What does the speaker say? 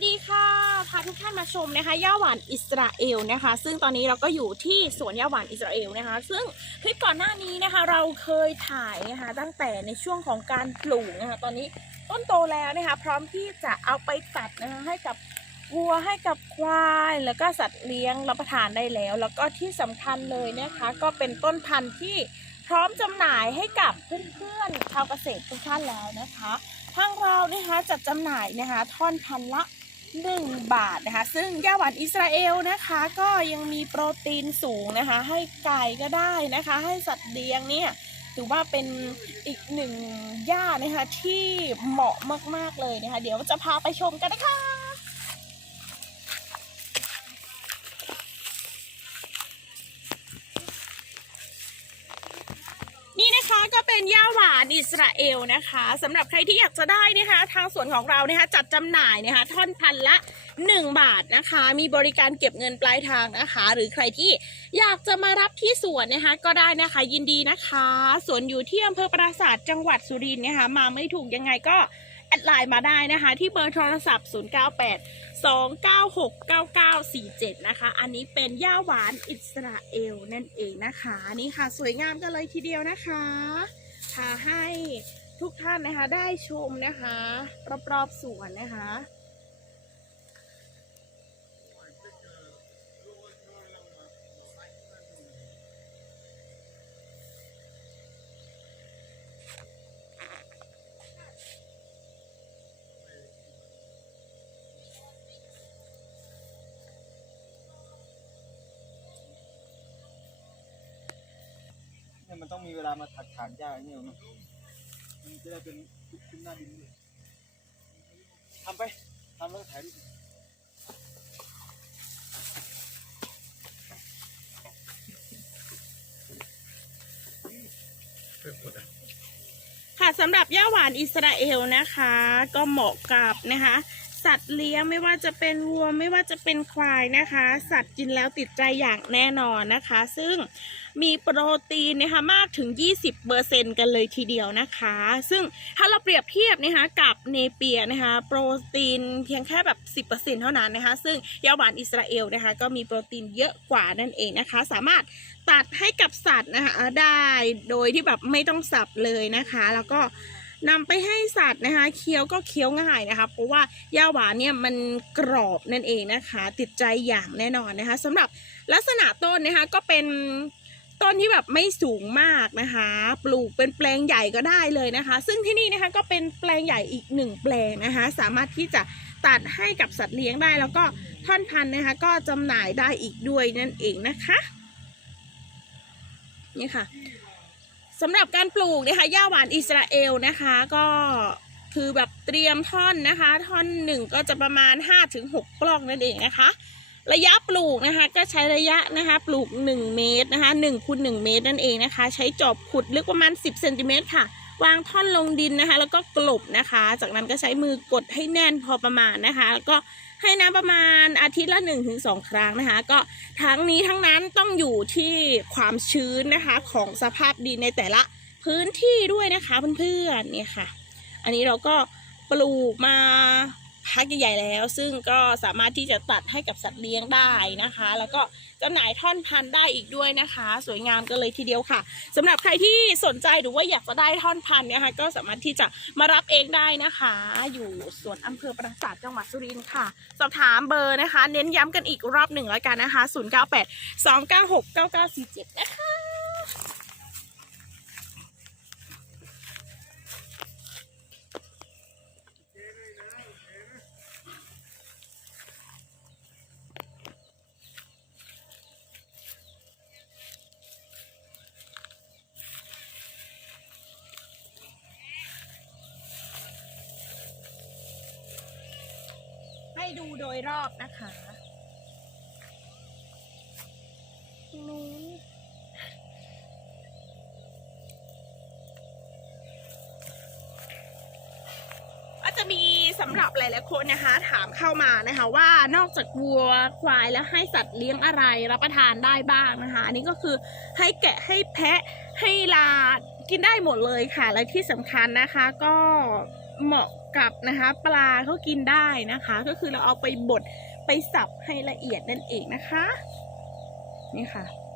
วัสดีค่ะ พาทุกท่านมาชมนะคะย่าหวานอิสราเอลนะคะ ซึ่งตอนนี้เราก็อยู่ที่สวนย่าหวานอิสราเอลนะคะ ซึ่งคลิปก่อนหน้านี้นะคะ เราเคยถ่ายนะคะตั้งแต่ในช่วงของการปลูกนะคะ ตอนนี้ต้นโตแล้วนะคะ พร้อมที่จะเอาไปตัดนะคะให้กับวัวให้กับควายแล้วก็สัตว์เลี้ยงรับประทานได้แล้ว แล้วก็ที่สำคัญเลยนะคะ ก็เป็นต้นพันธุ์ที่พร้อมจำหน่ายให้กับเพื่อนๆชาวเกษตรทุกท่านแล้วนะคะทางเรานะคะจัดจำหน่ายนะคะท่อนพันละ 1 บาทนะคะ ซึ่งย่าหวานอิสราเอลนะคะ ก็ยังมีโปรตีนสูงนะคะ ให้ไก่ก็ได้นะคะ ให้สัตว์เลี้ยงเนี่ยถือว่าเป็นอีกหนึ่งย่านะคะที่เหมาะมากๆเลยนะคะ เดี๋ยวจะพาไปชมกันนะคะ นี่นะคะก็ เป็นย่าหวานอิสราเอลนะคะสำหรับใครที่อยากจะได้นะคะ ทางสวนของเรานะคะจัดจำหน่ายนะคะ ท่อนพันละ 1 บาทนะคะ มีบริการเก็บเงินปลายทางนะคะ หรือใครที่อยากจะมารับที่สวนนะคะ ก็ได้นะคะยินดีนะคะสวนอยู่ที่อำเภอปราสาทจังหวัดสุรินทร์นะคะ มาไม่ถูกยังไงก็แอดไลน์มาได้นะคะ ที่เบอร์โทรศัพท์ 098 2969947 นะคะ อันนี้เป็นย่าหวานอิสราเอลนั่นเองนะคะ นี่ค่ะ สวยงามกันเลยทีเดียวนะคะ พาให้ทุกท่านนะคะได้ชมนะคะ รอบๆสวนนะคะ มันต้องมีเวลามาถักถางหญ้าอย่างเนี่ยเนาะมันจะได้เป็นขึ้นหน้าดินเลยทำไปทำแล้วก็ถ่ายรูปค่ะสำหรับย่าหวานอิสราเอลนะคะ ก็เหมาะกับนะคะ สัตว์เลี้ยงไม่ว่าจะเป็นวัวไม่ว่าจะเป็นควายนะคะ สัตว์กินแล้วติดใจอย่างแน่นอนนะคะ ซึ่งมีโปรตีนนะคะมากถึง 20เปอร์เซ็นกันเลยทีเดียวนะคะ ซึ่งถ้าเราเปรียบเทียบนะคะกับเนเปียนะคะ โปรตีนเพียงแค่แบบ 10%เท่านั้นนะคะ ซึ่งยาหวานอิสราเอลนะคะ ก็มีโปรตีนเยอะกว่านั่นเองนะคะ สามารถตัดให้กับสัตว์นะคะได้โดยที่แบบไม่ต้องสับเลยนะคะ แล้วก็ นำไปให้สัตว์นะคะเคี้ยวก็เคี้ยวง่ายนะคะ เพราะว่าย่าหวานเนี่ยมันกรอบนั่นเองนะคะ ติดใจอย่างแน่นอนนะคะสำหรับลักษณะต้นนะคะก็เป็นต้นที่แบบไม่สูงมากนะคะ ปลูกเป็นแปลงใหญ่ก็ได้เลยนะคะ ซึ่งที่นี่นะคะก็เป็นแปลงใหญ่อีกหนึ่งแปลงนะคะ สามารถที่จะตัดให้กับสัตว์เลี้ยงได้ แล้วก็ท่อนพันธุ์นะคะ ก็จำหน่ายได้อีกด้วยนั่นเองนะคะนี่ค่ะ สำหรับการปลูกนะคะหญ้าหวานอิสราเอลนะคะก็คือแบบเตรียมท่อนนะคะ ท่อนหนึ่งก็จะประมาณ 5-6ปล้องนั่นเองนะคะ ระยะปลูกนะคะก็ใช้ระยะนะคะปลูก 1 เมตรนะคะ1คูณ1เมตรนั่นเองนะคะ ใช้จอบขุดลึกประมาณ 10เซนติเมตรค่ะ วางท่อนลงดินนะคะ แล้วก็กลบนะคะ จากนั้นก็ใช้มือกดให้แน่นพอประมาณนะคะ แล้วก็ให้น้ำประมาณอาทิตย์ละ 1-2 ครั้งนะคะ ก็ทั้งนี้ทั้งนั้นต้องอยู่ที่ความชื้นนะคะของสภาพดินในแต่ละพื้นที่ด้วยนะคะเพื่อนๆเนี่ยค่ะ อันนี้เราก็ปลูกมา พักใหญ่ๆแล้ว ซึ่งก็สามารถที่จะตัดให้กับสัตว์เลี้ยงได้นะคะ แล้วก็จำหน่ายท่อนพันธุ์ได้อีกด้วยนะคะ สวยงามกันเลยทีเดียวค่ะสำหรับใครที่สนใจหรือว่าอยากจะได้ท่อนพันธุ์นะคะก็สามารถที่จะมารับเองได้นะคะ อยู่สวนอำเภอปราสาทจังหวัดสุรินทร์ค่ะ สอบถามเบอร์นะคะ เน้นย้ำกันอีกรอบหนึ่งแล้วกันนะคะ 098 296 9947 นะคะ ให้ดูโดยรอบนะคะนู้นก็จะมีสำหรับหลายๆคนนะคะ ถามเข้ามานะคะ ว่านอกจากวัวควายแล้วให้สัตว์เลี้ยงอะไรรับประทานได้บ้างนะคะ อันนี้ก็คือให้แกะให้แพะให้ลากินได้หมดเลยค่ะ และที่สำคัญนะคะก็เหมาะ กับนะคะปลาเขากินได้นะคะ ก็คือเราเอาไปบดไปสับให้ละเอียดนั่นเองนะคะ นี่ค่ะ